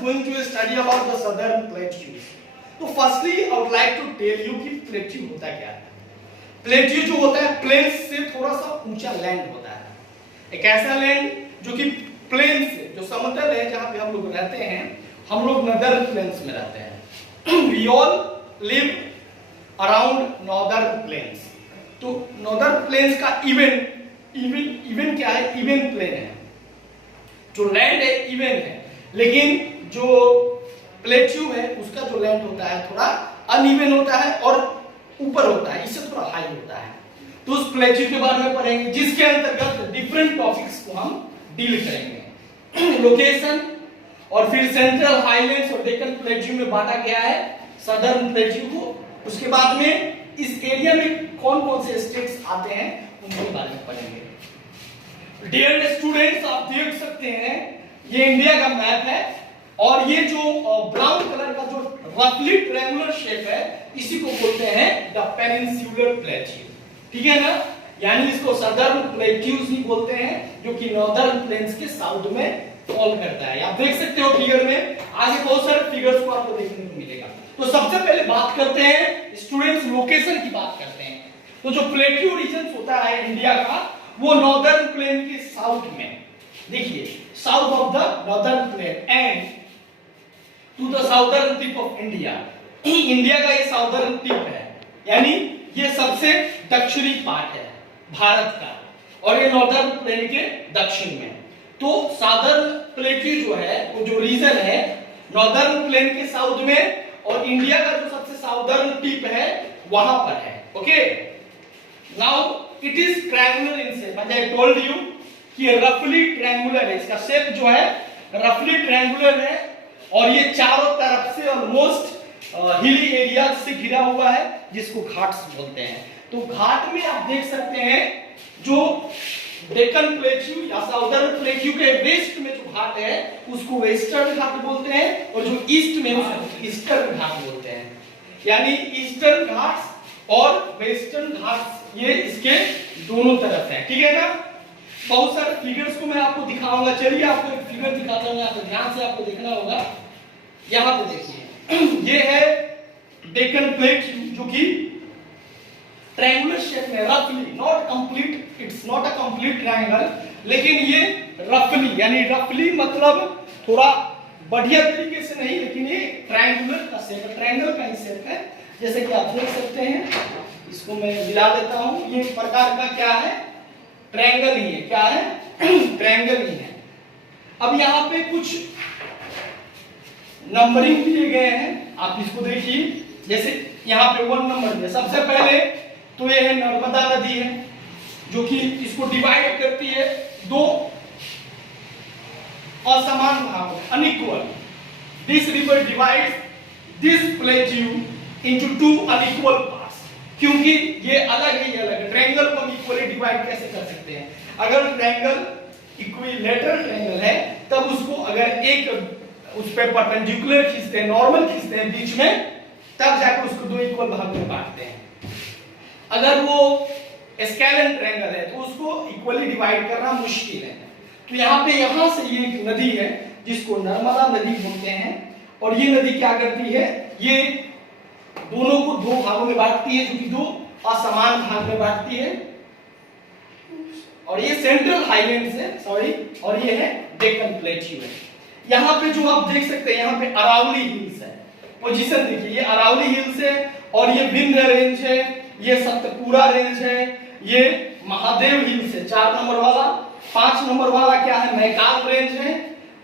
going to study about the southern plateaus. तो firstly I would like to tell you कि plateau होता क्या है। प्लेट्यू जो होता है प्लेन्स से थोड़ा सा ऊंचा लैंड होता है, एक ऐसा लैंड जो कि प्लेन से, जो समतल है जहां पे हम लोग रहते हैं, हम लोग नॉर्दर्न प्लेन्स में रहते हैं। We all live around northern plains. तो नॉर्दर्न प्लेन्स का इवन क्या है, इवन प्लेन है, जो लैंड है इवन है, लेकिन जो प्लेट्यू है उसका जो लैंड होता है थोड़ा अनइवन होता है और ऊपर होता है, इससे थोड़ा हाई होता है। तो उस प्लेट्यू के बारे में पढ़ेंगे, जिसके अंतर्गत डिफरेंट टॉपिक्स को हम डील करेंगे। लोकेशन और फिर सेंट्रल हाईलैंड्स और डेक्कन प्लेट्यू में बांटा गया है सदर्न प्लेट्यू को। उसके बाद में इस एरिया में कौन कौन से स्टेट्स आते हैं उनके बारे में पढ़ेंगे। डियर स्टूडेंट्स, आप देख सकते हैं ये इंडिया का मैप है और ये जो ब्राउन कलर का जो रफली ट्रायंगुलर शेप है इसी को बोलते हैं द पेनिनसुलर प्लेट्यू, ठीक है ना। यानी इसको सदर्न प्लेट्यूज ही बोलते हैं, जो कि नॉर्दर्न प्लेन्स के साउथ में फॉल करता है। आप देख सकते हो फिगर में, आगे बहुत सारे फिगर्स को आपको देखने को मिलेगा। तो सबसे पहले बात करते हैं स्टूडेंट्स, लोकेशन की बात करते हैं। तो जो प्लेट्यू रीजन होता है इंडिया का, वो नॉर्दर्न प्लेन के साउथ में, देखिए south of the northern plain and to the southern tip of India. India का ये साउदर्न टिप है, यानी ये सबसे दक्षिणी पार्ट है भारत का, और ये नॉर्दर्न प्लेन के दक्षिण में। तो साउदर्न प्लेट्यू जो है, वो जो रीजन है नॉर्दर्न प्लेन के साउथ में, और इंडिया का जो सबसे साउदर्न टिप है वहां पर है। Okay, now it is triangular in shape, as I told you कि रफली ट्रायंगुलर है, इसका शेप जो है रफली ट्रायंगुलर है, और ये चारों तरफ से ऑलमोस्ट हिली एरिया से घिरा हुआ है, जिसको घाट्स बोलते हैं। तो घाट में आप देख सकते हैं जो डेक्कन प्लेट्यू या साउदर्न प्लेट्यू के वेस्ट में जो घाट है उसको वेस्टर्न घाट बोलते हैं, और जो ईस्ट में उसको ईस्टर्न घाट बोलते हैं। यानी ईस्टर्न घाट्स और वेस्टर्न घाट्स ये इसके दोनों तरफ है, ठीक है ना। बहुत सारे फिगर्स को मैं आपको दिखाऊंगा। चलिए आपको एक फिगर दिखाता हूं, यहाँ पे ध्यान से आपको देखना होगा। यहाँ पे देखिए ये है डेक्कन प्लेट्यू, जो कि ट्रायंगुलर शेप में रफली, not complete, it's not a complete triangle, लेकिन ये रफली, यानी रफली मतलब थोड़ा बढ़िया तरीके से नहीं, लेकिन ये ट्रायंगुलर का शेप है, ट्रायंगल का ही शेप है, जैसे कि आप देख सकते हैं। इसको मैं मिला देता हूं, ये प्रकार का क्या है, ट्रायंगल ही है। क्या है? ट्रायंगल ही है। अब यहाँ पे कुछ नंबरिंग दिए गए हैं, आप इसको देखिए। जैसे यहाँ पे 1 नंबर है। सबसे पहले तो ये है नर्मदा नदी है, जो कि इसको डिवाइड करती है दो असमान भागों, unequal. This river divides this plateau into 2 unequal parts, क्योंकि ये अलग ही अलग है। ट्रायंगल को हम इक्वली डिवाइड कैसे कर सकते हैं? अगर ट्रायंगल इक्विलैटरल ट्रायंगल है, तब उसको अगर एक उस पे परपेंडिकुलर खींचते हैं, नॉर्मल खींचते हैं बीच में, तब जाकर उसको 2 इक्वल भाग में बांटते हैं। अगर वो स्केलन ट्रायंगल है तो उसको इक्वली डिवाइड करना मुश्किल है। तो यहाँ पे, यहाँ से ये एक नदी है जिसको नर्मदा नदी बोलते हैं, और ये नदी क्या करती है, ये दोनों को 2 भागों में बांटती है, जो कि 2 असमान भाग में बांटती है। और ये सेंट्रल हाईलैंड्स है, सॉरी, और ये है डेक्कन प्लेट्यू है। यहाँ पे जो आप देख सकते हैं, यहाँ पे अरावली हिल्स है। पोजीशन देखिए, ये अरावली हिल्स है, और ये विंध्य रेंज है, ये सतपुरा रेंज है, ये महादेव हिल्स है 4 नंबर वाला। 5 नंबर वाला क्या है, मैकाल रेंज है,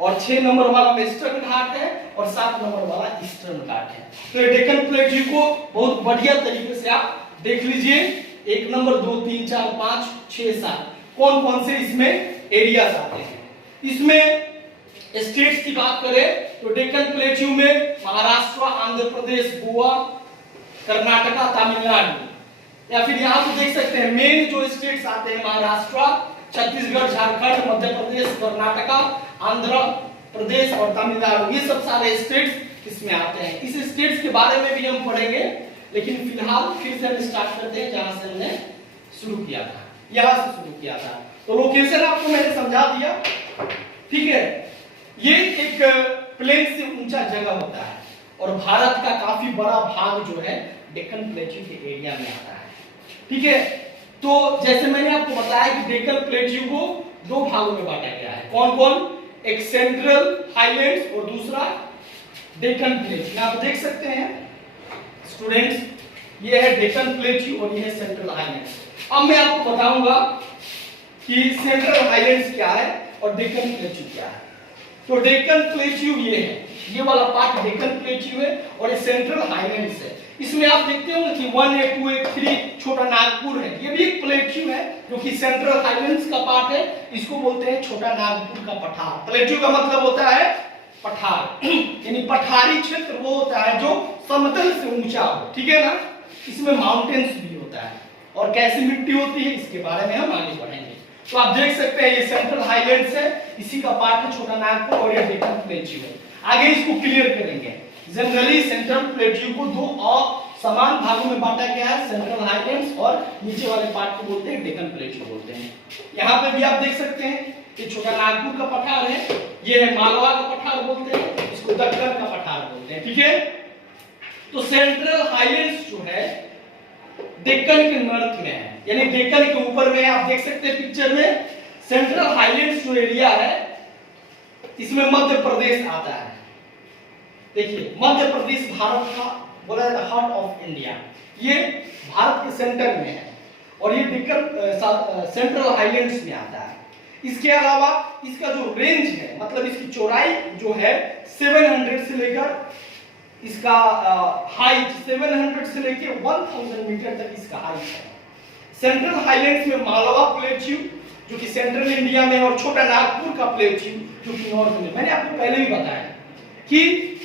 और 6 नंबर वाला वेस्टर्न घाट है, और 7 नंबर वाला ईस्टर्न घाट है। तो ये डेक्कन प्लेट्यू को बहुत बढ़िया तरीके से आप देख लीजिए। 1 नंबर, 2, 3, 4, 5, 6, 7 कौन कौन से इसमें एरियाज आते हैं। इसमें स्टेट्स की बात करें तो डेक्कन प्लेट्यू में महाराष्ट्र, आंध्र प्रदेश, गोवा, कर्नाटका, तमिलनाडु, या फिर यहाँ पे देख सकते हैं मेन जो स्टेट्स आते हैं महाराष्ट्र, छत्तीसगढ़, झारखंड, मध्य प्रदेश, कर्नाटका, आंध्र प्रदेश और तमिलनाडु, ये सब सारे स्टेट्स इसमें आते हैं। इस स्टेट्स के बारे में भी हम पढ़ेंगे, लेकिन फिलहाल फिर से हम स्टार्ट करते हैं जहां से हमने शुरू किया था, यहां से शुरू किया था। तो लोकेशन आपको मैंने समझा दिया, ठीक है। ये एक प्लेन से ऊंचा जगह होता है और भारत का काफी बड़ा भाग जो है डेक्कन प्लेट्यू के एरिया में आता है। ठीक है, तो जैसे मैंने आपको बताया कि डेक्कन प्लेट्यू को दो भागों में बांटा गया है। कौन कौन? एक सेंट्रल हाईलैंड्स और दूसरा डेक्कन प्लेट्यू। आप देख सकते हैं स्टूडेंट्स, ये है डेक्कन प्लेट्यू और ये है सेंट्रल हाईलैंड्स। अब मैं आपको बताऊंगा कि सेंट्रल हाईलैंड्स क्या है और डेक्कन प्लेट्यू क्या है। तो डेक्कन प्लेट्यू ये है, ये वाला पार्ट डेक्कन प्लेट्यू है और ये सेंट्रल हाईलैंड्स है। इसमें आप देखते हो कि 1A 2A 3 छोटा नागपुर है, ये भी एक प्लेट्यू है जो कि सेंट्रल हाईलैंड्स का पार्ट है। इसको बोलते हैं छोटा नागपुर का पठार। प्लेट्यू का मतलब होता है पठार यानी पठारी क्षेत्र वो होता है जो समतल से ऊंचा हो। ठीक है ना, इसमें माउंटेन्स भी होता है और कैसी मिट्टी होती है इसके बारे में हम आगे बढ़ेंगे। तो आप देख सकते हैं ये सेंट्रल हाईलैंड्स है, इसी का पार्ट है छोटा नागपुर और ये डेक्कन प्लेट्यू है। आगे इसको क्लियर करेंगे। जनरली सेंट्रल प्लेट्यू को दो और समान भागों में बांटा गया है, सेंट्रल हाईलैंड्स और नीचे वाले पार्ट को बोलते हैं डेक्कन प्लेट्यू बोलते हैं। यहाँ पे भी आप देख सकते हैं ये छोटा नागपुर का पठार है, ये है मालवा का पठार बोलते हैं, इसको दक्कन का पठार बोलते हैं। ठीक है, तो सेंट्रल हाईलैंड्स जो है डेक्कन के नॉर्थ में है, यानी डेक्कन के ऊपर में। आप देख सकते हैं पिक्चर में सेंट्रल हाईलैंड्स जो एरिया है इसमें मध्य प्रदेश आता है। देखिए मध्य प्रदेश भारत का बोला जाता है हार्ट ऑफ इंडिया, ये भारत के सेंटर में है और ये डेक्कन सेंट्रल हाईलैंड्स में आता है। इसके अलावा इसका जो रेंज है मतलब इसकी चौड़ाई जो है 700 से लेकर इसका हाइट 700 से लेकर 1000 मीटर तक इसका हाइट है। सेंट्रल हाईलैंड्स में मालवा प्लेट्यू जो कि सेंट्रल इंडिया में और छोटा नागपुर का प्लेट्यू जो कि नॉर्थ में। मैंने आपको पहले ही बताया कि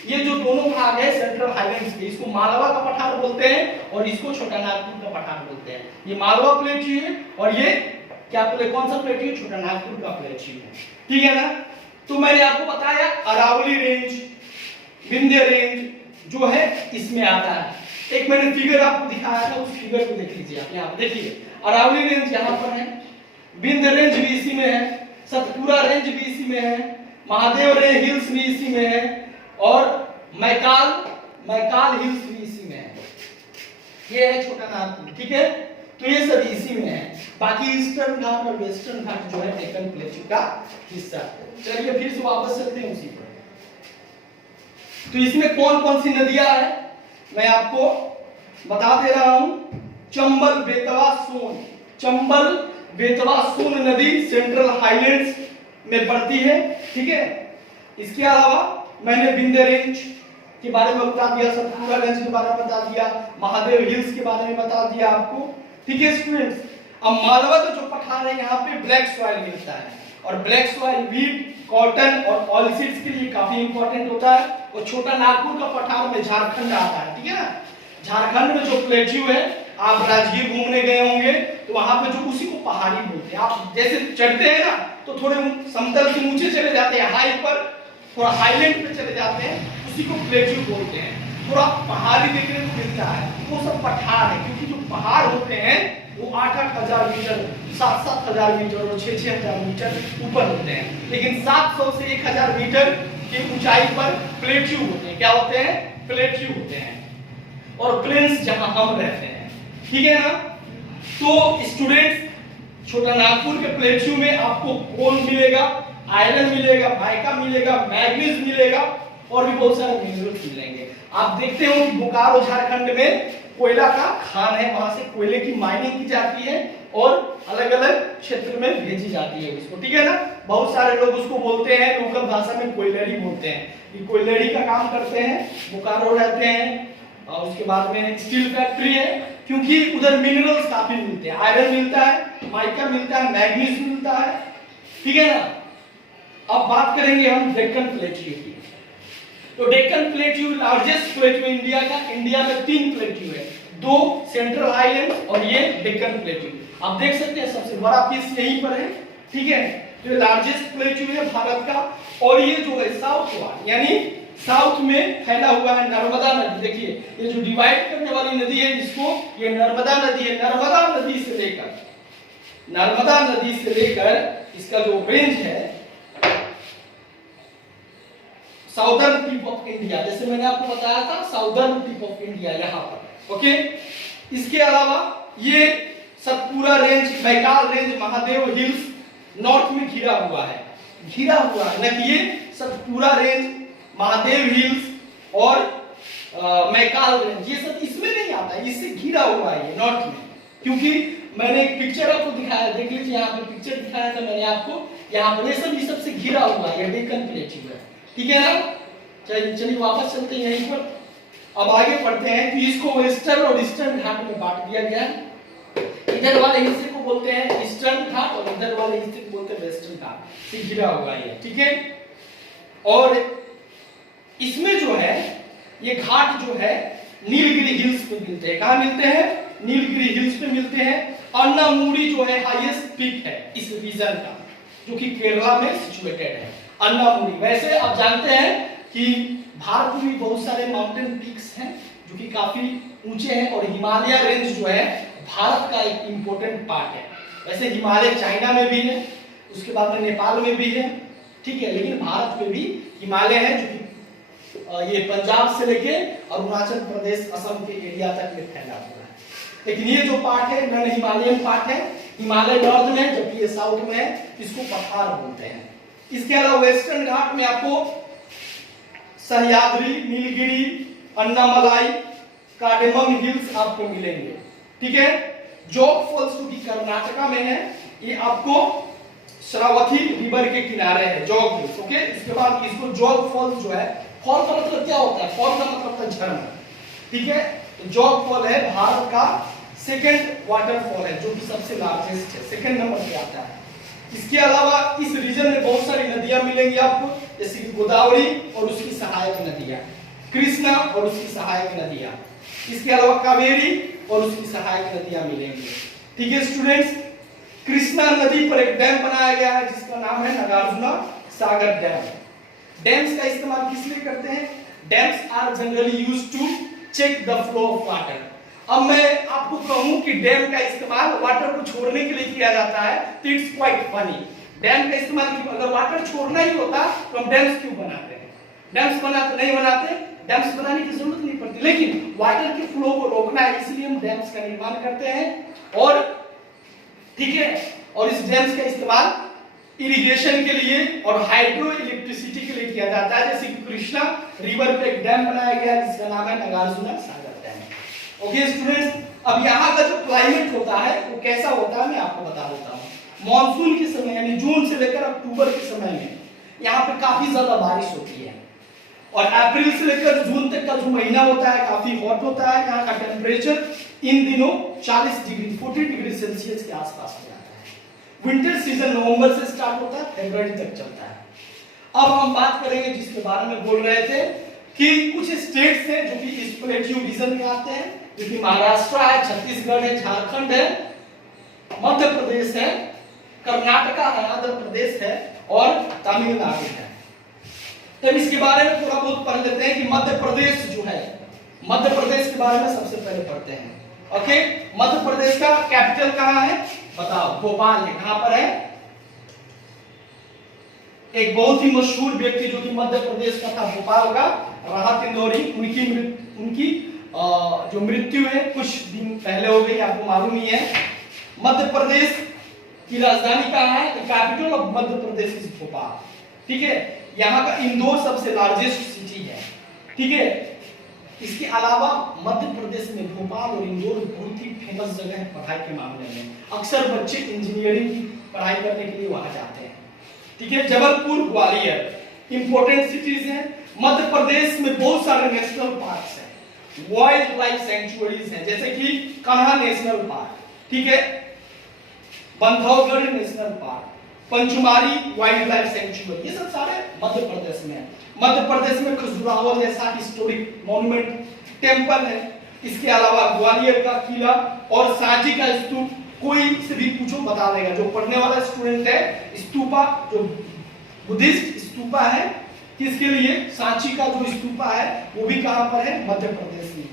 ये जो दोनों भाग है सेंट्रल हाईलैंड्स के, इसको मालवा का पठार बोलते हैं और इसको छोटा नागपुर का पठार बोलते हैं। ये मालवा प्लेट्यू है और ये क्या कौन सा प्लेट्यू? छोटा नागपुर का प्लेट्यू है। ठीक है ना, तो मैंने आपको बताया अरावली रेंज, विंध्य रेंज जो है इसमें आता है। एक मैंने फिगर आपको दिखाया था, उस फिगर को देख लीजिए आप। यहाँ देखिए अरावली रेंज यहाँ पर है, विंध्य रेंज भी इसी में है, सतपुरा रेंज भी इसी में है, महादेव रे हिल्स भी इसी में है और मैकाल हिल्स भी इसी में है। ये है छोटा नागपुर। ठीक है, तो ये सब इसी में है। बाकी ईस्टर्न घाट और वेस्टर्न घाट जो है डेक्कन प्लेट्यू का हिस्सा है। चलिए फिर से वापस चलते हैं उसी पर। तो इसमें कौन कौन सी नदियां हैं मैं आपको बता दे रहा हूं। चंबल बेतवा सोन, चंबल बेतवा सोन नदी सेंट्रल हाईलैंड्स में पड़ती है। ठीक है, इसके अलावा मैंने विंध्य रेंज के बारे में बता दिया, सतपुरा रेंज के बारे में बता दिया, महादेव हिल्स के बारे में बता दिया आपको। ठीक है स्टूडेंट्स, अब मालवा का जो पठार है यहाँ पे ब्लैक सॉइल मिलता है और ब्लैक सॉइल वीट, कॉटन और ऑयलसीड्स के लिए काफी इंपॉर्टेंट होता है। और छोटा नागपुर का पठार में झारखंड आता है। ठीक है ना, झारखंड में जो प्लेट्यू है, आप राजगीर घूमने गए होंगे तो वहां पे जो उसी को पहाड़ी बोलते हैं। आप जैसे चढ़ते हैं ना तो थोड़े समतल से ऊंचे चले जाते हैं, हाई पर थोड़ा हाईलैंड पे चले जाते हैं, उसी को प्लेट्यू बोलते हैं। थोड़ा पहाड़ी देखने को मिलता है, वो सब पठार है, क्योंकि जो पहाड़ होते हैं वो 8-8 हजार मीटर, 7-7 हजार मीटर और 6-6 हजार मीटर ऊपर होते हैं। लेकिन 700 से 1000 मीटर की ऊंचाई पर प्लेट्यू होते हैं। क्या होते हैं? प्लेट्यू होते हैं। और प्लेन्स जहां हम रहते हैं। ठीक है ना, तो स्टूडेंट्स छोटा नागपुर के प्लेट्यू में आपको कोल मिलेगा, आयरन मिलेगा, माइका मिलेगा, मैग्नीज मिलेगा और भी बहुत सारे मिनरल्स मिलेंगे। आप देखते हो कि बोकारो झारखंड में कोयला का खान है, वहां से कोयले की माइनिंग की जाती है और अलग अलग क्षेत्र में भेजी जाती है उसको। ठीक है ना, बहुत सारे लोग उसको बोलते हैं, लोकल भाषा में कोयलरी बोलते हैं। ये कोयलरी का काम करते हैं, बोकारो रहते हैं। और उसके बाद में स्टील फैक्ट्री है, क्योंकि उधर मिनरल्स काफी मिलते हैं, आयरन मिलता है, माइका मिलता है, मैग्नीज मिलता है। ठीक है ना, अब बात करेंगे हम डेक्कन प्लेट्यू की। तो Deccan plateau largest plateau India का। इंडिया में 3 प्लेट्यू है, 2 सेंट्रल हाईलैंड और ये डेक्कन प्लेट्यू। आप देख सकते हैं सबसे बड़ा पीस यहीं पर है। ठीक है, तो लार्जेस्ट प्लेट्यू है भारत का। और ये जो है साउथ वाला, यानी साउथ में फैला हुआ है नर्मदा नदी। देखिए ये जो डिवाइड करने वाली नदी है इसको, ये नर्मदा नदी है। नर्मदा नदी से लेकर इसका जो रेंज है साउदर्न टिप ऑफ इंडिया, जैसे मैंने आपको बताया था साउदर्न टिप ऑफ इंडिया यहाँ पर। ओके, इसके अलावा ये Satpura range, Baikal range, Mahadev hills north में घिरा हुआ है, न कि ये सतपुरा रेंज, महादेव हिल्स और मैकाल रेंज, ये सब इसमें नहीं आता है, इससे घिरा हुआ है ये नॉर्थ में। क्योंकि मैंने एक पिक्चर आपको दिखाया, देख लीजिए यहाँ पे पिक्चर दिखाया था मैंने आपको, यहाँ पर ये सब से घिरा हुआ है, डेक्कन प्लेट्यू है, ठीक है ना। चलिए वापस चलते हैं यहीं पर, अब आगे पढ़ते हैं। तो इसको वेस्टर्न और ईस्टर्न घाट में बांट दिया गया है। इधर वाले हिस्से को बोलते हैं ईस्टर्न घाट और इधर वाले हिस्से को बोलते हैं वेस्टर्न घाट, से घिरा हुआ है, ठीक है। और इसमें जो है ये घाट जो है नीलगिरी हिल्स पे मिलते हैं। कहाँ मिलते हैं? नीलगिरी हिल्स पे मिलते हैं। अन्नामुडी जो है हाईएस्ट पीक है इस रीजन का, जो कि केरला में सिचुएटेड है, अन्नामुडी। वैसे आप जानते हैं कि भारत में बहुत सारे माउंटेन पीक्स हैं जो कि काफी ऊंचे हैं, और हिमालय रेंज जो है भारत का एक इंपॉर्टेंट पार्ट है। वैसे हिमालय चाइना में भी है, उसके बाद में नेपाल में भी है, ठीक है, लेकिन भारत में भी हिमालय है जो कि ये पंजाब से लेके अरुणाचल प्रदेश, असम के एरिया तक में फैला हुआ है। लेकिन ये जो पार्ट है नॉन हिमालयन पार्ट है, हिमालय नॉर्थ में है जबकि ये साउथ में है, इसको पठार बोलते हैं। इसके अलावा वेस्टर्न घाट में आपको सह्याद्री, नीलगिरी, अन्नामलाई, कार्डेमम हिल्स आपको मिलेंगे, ठीक है। जोग फॉल्स जो कि कर्नाटका में है, ये आपको श्रावती रिवर के किनारे है, जोग हिल्स। ओके, इसके बाद इसको जोग फॉल्स जो है, फॉल का मतलब क्या होता है? फॉल का मतलब था झरना, ठीक है। जोग फॉल है भारत का सेकंड वाटरफॉल है, जो कि सबसे लार्जेस्ट है, सेकंड नंबर पे आता है। इसके अलावा इस रीजन में बहुत सारी नदियां मिलेंगी आपको, जैसे कि गोदावरी और उसकी सहायक नदियां, कृष्णा और उसकी सहायक नदियां, इसके अलावा कावेरी और उसकी सहायक नदियां मिलेंगी, ठीक है स्टूडेंट्स। कृष्णा नदी पर एक डैम बनाया गया है जिसका नाम है नागार्जुना सागर डैम। डैम्स का इस्तेमाल किस लिए करते हैं? Dams are generally used to check the flow of water. अब मैं आपको कहूं कि डैम का इस्तेमाल वाटर को छोड़ने के लिए किया जाता है, तो इट्स क्वाइट फनी। डैम का इस्तेमाल क्यों? अगर वाटर छोड़ना ही होता तो हम डैम्स क्यों बनाते हैं? डैम्स बनाते नहीं बनाते, डैम्स बनाने की जरूरत नहीं पड़ती, लेकिन वाटर के फ्लो को रोकना है इसलिए हम डैम्स का निर्माण करते हैं। और ठीक है, और इस डैम्स का इस्तेमाल इरिगेशन के लिए और हाइड्रो इलेक्ट्रिसिटी के लिए किया जाता है। जैसे कि कृष्णा रिवर पे एक डैम बनाया गया है जिसका नाम है नागार्जुना सागर डैम। ओके स्टूडेंट्स, अब यहाँ का जो क्लाइमेट होता है वो कैसा होता है मैं आपको बता देता हूँ। मॉनसून के समय यानी जून से लेकर अक्टूबर के समय में यहाँ पे काफी ज्यादा बारिश होती है, और अप्रैल से लेकर जून तक का जो महीना होता है काफी हॉट होता है। यहाँ का टेम्परेचर इन दिनों 40 डिग्री 40 डिग्री सेल्सियस के आसपास हो जाता है। विंटर सीजन नवंबर से स्टार्ट होता है, फरवरी तक चलता है। अब हम बात करेंगे जिसके बारे में बोल रहे थे कि कुछ स्टेट्स हैं जो कि इस प्लेट्यू रीजन में आते हैं, जो कि महाराष्ट्र है, छत्तीसगढ़ है, झारखंड है, मध्य प्रदेश है, कर्नाटका है, आंध्र प्रदेश है और तमिलनाडु है। तो इसके बारे में थोड़ा बहुत पढ़ लेते हैं कि मध्य प्रदेश जो है, मध्य प्रदेश के बारे में सबसे पहले पढ़ते हैं। ओके, मध्य प्रदेश का कैपिटल कहाँ है बताओ? भोपाल है। कहां पर है? एक बहुत ही मशहूर व्यक्ति जो कि मध्य प्रदेश का था, भोपाल का, राहत इंदौरी, उनकी जो मृत्यु है कुछ दिन पहले हो गई, आपको मालूम ही है। मध्य प्रदेश की राजधानी कहाँ है? Capital of Madhya Pradesh is Bhopal, ठीक है। यहाँ का इंदौर सबसे लार्जेस्ट सिटी है, ठीक है। इसके अलावा मध्य प्रदेश में भोपाल और इंदौर बहुत ही फेमस जगह है पढ़ाई के मामले में। अक्सर बच्चे इंजीनियरिंग की पढ़ाई करने के लिए वहां जाते हैं, ठीक है। जबलपुर, ग्वालियर इंपॉर्टेंट सिटीज हैं। मध्य प्रदेश में बहुत सारे नेशनल पार्क्स हैं, वाइल्ड लाइफ सेंचुरीज हैं, जैसे कि कान्हा नेशनल पार्क, ठीक है, Bandhavgarh national park, Pachmarhi wild life sanctuary, ये सब सारे मध्य प्रदेश में है। मध्य प्रदेश में खजुराहो जैसा हिस्टोरिक मॉन्यूमेंट टेंपल है। इसके अलावा ग्वालियर का किला और सांची का स्तूप, कोई से भी पूछो बता देगा, जो पढ़ने वाला स्टूडेंट है। स्तूपा जो बुद्धिस्ट स्तूपा है, किसके लिए? सांची का जो स्तूपा है वो भी कहां पर है? मध्य प्रदेश में।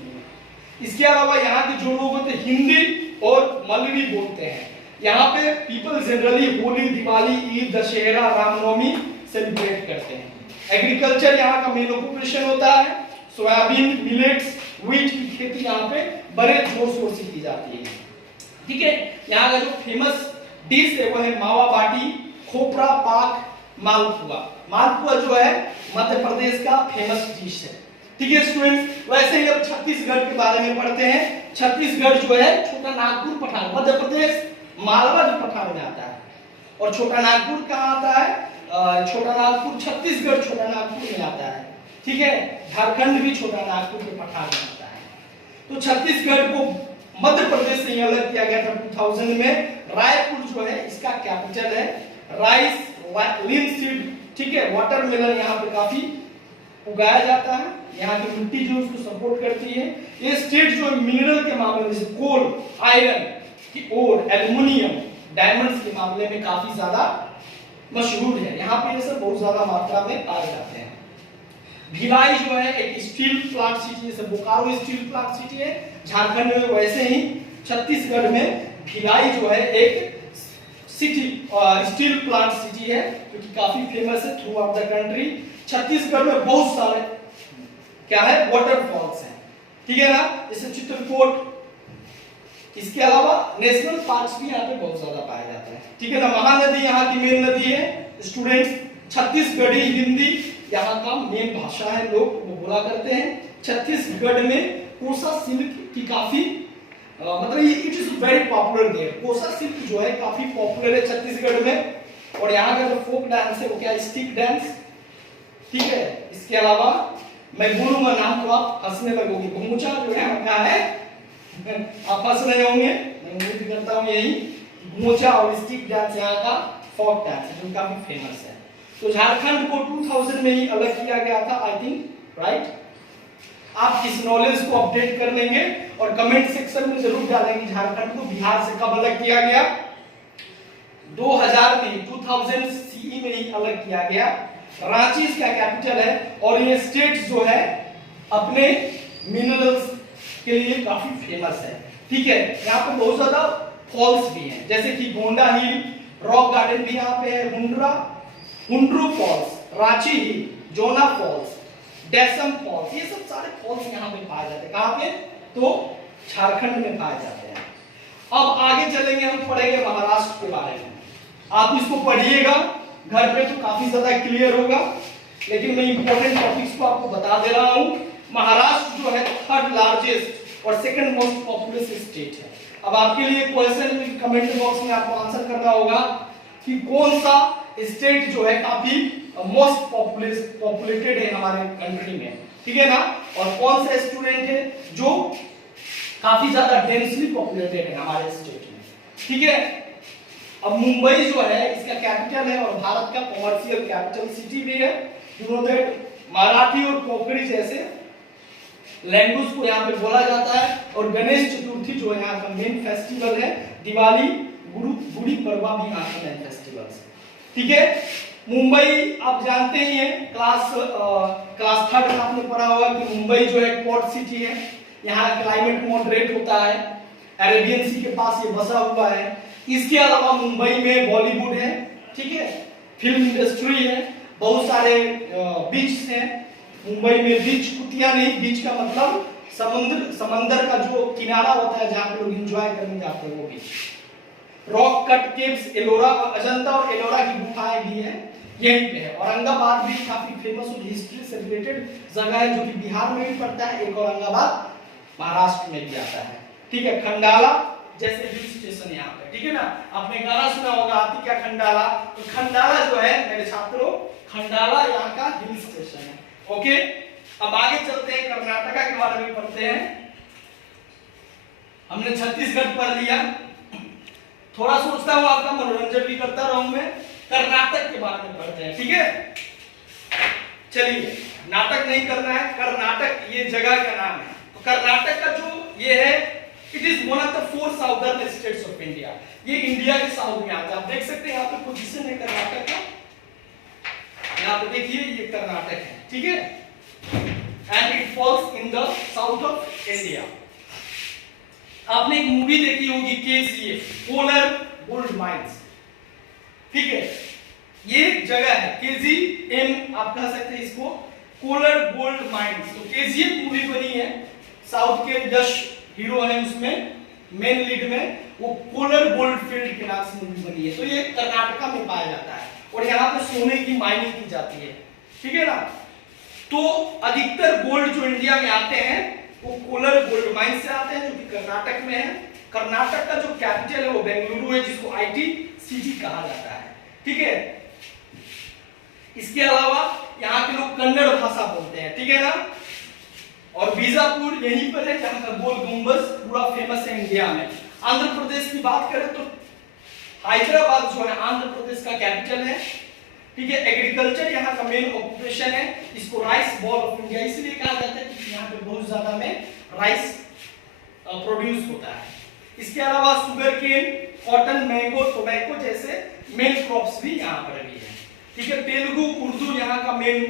इसके अलावा यहाँ के जो लोग होते हैं हिंदी और मलयाली बोलते हैं। यहाँ पे people generally Holi, Diwali, Eid, Dussehra, Ramnavami celebrate करते हैं। एग्रीकल्चर यहाँ का मेन ऑक्यूपेशन होता है। सोयाबीन, मिलेट्स, व्हीट की खेती यहाँ पे बड़े जोर शोर से की जाती है। ठीक है, यहाँ का जो फेमस डिश है वो है मावा बाटी, खोपरा पाक, मालपुआ। मालपुआ जो है मध्य प्रदेश का फेमस डिश है। ठीक है स्टूडेंट्स, वैसे ही अब छत्तीसगढ़ के बारे में पढ़ते हैं। छत्तीसगढ़ जो है छोटा नागपुर पठार, मध्य प्रदेश मालवा जो पठार में आता है, और छोटा नागपुर कहाँ आता है? छोटा नागपुर छत्तीसगढ़ छोटा नागपुर में आता है। ठीक है, झारखंड भी छोटा नागपुर के पठार में आता है। तो छत्तीसगढ़ को मध्य प्रदेश से अलग किया गया था 2000 में। रायपुर जो है इसका कैपिटल है। राइस, लिनसीड, ठीक है, वाटरमेलन यहाँ पे काफी उगाया जाता है। यहाँ की मिट्टी जो उसको सपोर्ट करती है। ये स्टेट जो मिनरल के मामले में कोल, आयरन की ओर, एल्युमिनियम, डायमंड्स के मामले में काफी ज्यादा मशहूर है। यहाँ पे ये सब बहुत ज्यादा मात्रा में पाए जाते हैं। भिलाई जो है एक स्टील प्लांट सिटी है, बोकारो स्टील प्लांट सिटी है झारखंड में, वैसे ही छत्तीसगढ़ में भिलाई जो है एक सिटी स्टील प्लांट सिटी है जो कि काफी फेमस है through out the country. Chhattisgarh में बहुत सारे क्या है वाटरफॉल्स हैं, ठीक है ना, जैसे चित्रकूट। इसके अलावा नेशनल पार्क्स भी यहाँ पे बहुत ज्यादा पाए जाते हैं। ठीक है ना, महानदी यहाँ की मेन नदी है स्टूडेंट्स। छत्तीसगढ़ी हिंदी यहाँ का मेन भाषा है, लोग वो बोला करते हैं। छत्तीसगढ़ में कोसा सिल्क की काफी मतलब ये it is very popular there. Kosa silk जो है काफी पॉपुलर है छत्तीसगढ़ में। और यहाँ का जो फोक डांस है वो क्या है? Stick dance. ठीक है, इसके अलावा मैं बोलूंगा नाम तो आप हंसने लगोगे। घुमुचा जो है क्या है? आप हंस रहे होंगे, मैं उम्मीद करता हूँ यही। घुमुचा और स्टिक डांस यहाँ का फोक डांस है जो काफी फेमस है। तो झारखंड को 2000 में ही अलग किया गया था आई थिंक, राइट। आप इस नॉलेज को अपडेट कर लेंगे और कमेंट सेक्शन में जरूर डालेंगे झारखंड को बिहार से कब अलग किया गया। 2000 में 2000 सीई में ही अलग किया गया। रांची इसका कैपिटल है और ये स्टेट जो है अपने मिनरल्स के लिए काफी फेमस है। ठीक है, यहाँ पे बहुत ज्यादा फॉल्स भी हैं, जैसे कि गोंडा हिल, रॉक गार्डन भी यहाँ पे है, हुंड्रू फॉल्स, रांची हिल, जोना फॉल्स, डेसम फॉल्स, ये सब सारे फॉल्स यहाँ पे पाए जाते हैं। कहाँ पे? तो झारखंड में पाए जाते हैं। अब आगे चलेंगे, हम पढ़ेंगे महाराष्ट्र के बारे में। आप इसको पढ़िएगा घर पे तो काफी ज्यादा क्लियर होगा, लेकिन मैं इंपॉर्टेंट टॉपिक्स को आपको बता दे रहा हूँ। महाराष्ट्र जो है थर्ड लार्जेस्ट और सेकंड मोस्ट पॉपुलस स्टेट है। अब आपके लिए क्वेश्चन कमेंट बॉक्स में आपको आंसर करना होगा कि कौन सा स्टेट जो है काफी मोस्ट पॉपुलेटेड है हमारे कंट्री में, ठीक है ना, और कौन सा स्टूडेंट है जो काफी ज्यादा डेंसली पॉपुलेटेड है हमारे स्टेट में। ठीक है, अब मुंबई जो है इसका कैपिटल है और भारत का कॉमर्शियल कैपिटल सिटी भी है। यू नो दैट मराठी और कोंकणी जैसे लैंग्वेज को यहाँ पे बोला जाता है। और गणेश चतुर्थी जो है यहाँ का मेन फेस्टिवल है। दिवाली, गुड़ी पड़वा भी यहाँ का मेन फेस्टिवल है। ठीक है, मुंबई आप जानते ही हैं, क्लास थर्ड में आपने पढ़ा होगा कि मुंबई जो है पोर्ट सिटी है। यहाँ क्लाइमेट मॉडरेट होता है, अरेबियन सी के पास ये बसा हुआ है। इसके अलावा मुंबई में बॉलीवुड है, ठीक है, फिल्म इंडस्ट्री है, बहुत सारे बीच हैं मुंबई में। बीच कुतिया नहीं, बीच का मतलब समंदर का जो किनारा होता है जहाँ पे लोग एंजॉय करने जाते हैं वो beach. Rock cut caves, Ellora, Ajanta और एलोरा की गुफाएं भी है यहीं पे है। औरंगाबाद भी काफी फेमस और हिस्ट्री से रिलेटेड जगह है जो कि बिहार में भी पड़ता है। एक औरंगाबाद महाराष्ट्र में भी आता है। ठीक है, खंडाला जैसे हिल स्टेशन यहाँ पे, ठीक है ना, आपने गाना सुना होगा हाथी क्या खंडाला। तो खंडाला जो है मेरे छात्रों, खंडाला यहाँ का हिल स्टेशन है। ओके, अब आगे चलते हैं, कर्नाटका के बारे में पढ़ते हैं। हमने छत्तीसगढ़ पढ़ लिया, थोड़ा सोचता हूँ आपका मनोरंजन भी करता रहूं मैं। कर्नाटक के बारे में पढ़ते हैं, ठीक है। चलिए, नाटक नहीं करना है, कर्नाटक ये जगह का नाम है। तो कर्नाटक का जो ये है, it is one of the 4 southern states of India. ये इंडिया के साउथ में आता है। आप देख सकते हैं यहाँ पे पोजीशन है कर्नाटक का, यहाँ पे देखिए ये कर्नाटक है, ठीक है, and it falls in the south of India. आपने एक मूवी देखी होगी KGF, पोलर गोल्ड माइंस, ठीक है। ये जगह है KGM, आप कह सकते हैं इसको कोलर गोल्ड माइंस। तो KGM मूवी बनी है, साउथ के यश हीरो है उसमें मेन लीड में, वो कोलर गोल्ड फील्ड के नाम से मूवी बनी है। तो ये कर्नाटका में पाया जाता है और यहाँ पे सोने की माइनिंग की जाती है, ठीक है ना। तो अधिकतर गोल्ड जो इंडिया में आते हैं वो कोलर गोल्ड माइन से आते हैं, जो कि कर्नाटक में है। कर्नाटक का जो कैपिटल है वो बेंगलुरु है, जिसको IT सिटी कहा जाता है, ठीक है। इसके अलावा यहाँ के लोग कन्नड़ भाषा बोलते हैं, ठीक है ना। और बीजापुर यहीं पर है, जहाँ का गोल गुंबज पूरा फेमस है इंडिया में। आंध्र प्रदेश की बात करें तो हैदराबाद जो है आंध्र प्रदेश का कैपिटल है, ठीक है। एग्रीकल्चर यहाँ का मेन ऑक्यूपेशन है, इसको राइस बॉल ऑफ इंडिया इसलिए कहा जाता है क्योंकि यहाँ पे बहुत ज्यादा में राइस प्रोड्यूस होता है। इसके अलावा sugarcane, cotton, mango, tobacco जैसे मेन क्रॉप्स भी यहाँ पर भी है, ठीक है। तेलुगु, उर्दू यहाँ का मेन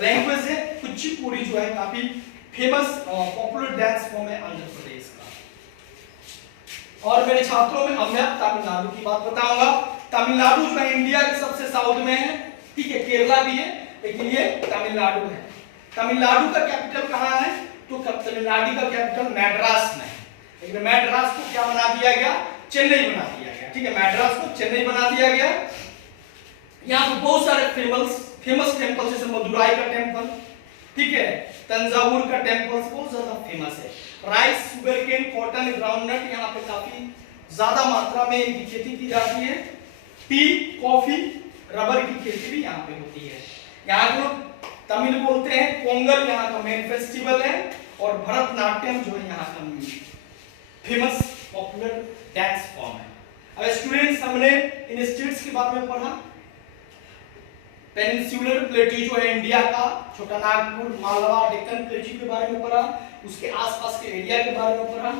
लैंग्वेज है। कुचिपुड़ी जो है काफी फेमस पॉपुलर डांस फॉर्म है आंध्र प्रदेश का। और मेरे छात्रों में अब मैं तमिलनाडु की बात बताऊंगा। तमिलनाडु जो है इंडिया के सबसे साउथ में है, ठीक है। केरला भी है लेकिन ये तमिलनाडु है। तमिलनाडु का कैपिटल कहाँ है? तो तमिलनाडु का कैपिटल मैड्रास में है, लेकिन मैड्रास को क्या बना दिया गया? चेन्नई बना दिया गया, ठीक है। मैड्रास को चेन्नई बना दिया गया। यहाँ पे बहुत सारे फेमस टेम्पल जैसे मदुराई का टेम्पल, ठीक है, तंजावुर का टेम्पल बहुत ज्यादा फेमस है। Rice, sugarcane, cotton, groundnut यहाँ पे काफी ज्यादा मात्रा में इनकी खेती की जाती है। टी, कॉफी, रबर की खेती भी यहाँ पे होती है। यहाँ के लोग तमिल बोलते हैं। पोंगल यहाँ का मेन फेस्टिवल है और भरतनाट्यम जो है यहाँ का फेमस पॉपुलर डांस फॉर्म है। अब स्टूडेंट्स हमने इन स्टेट्स के बारे में पढ़ा। पेनिनसुलर प्लेट्यू जो है इंडिया का, छोटा नागपुर, मालवा, डेक्कन प्लेट्यू के बारे में पढ़ा, उसके आसपास के एरिया के बारे में पढ़ा।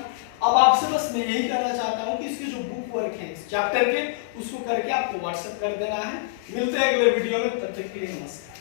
अब आपसे बस मैं यही कहना चाहता हूँ कि इसके जो बुक वर्क है इस चैप्टर के, उसको करके आपको व्हाट्सएप कर देना है। मिलते हैं अगले वीडियो में, तब तक के लिए नमस्कार।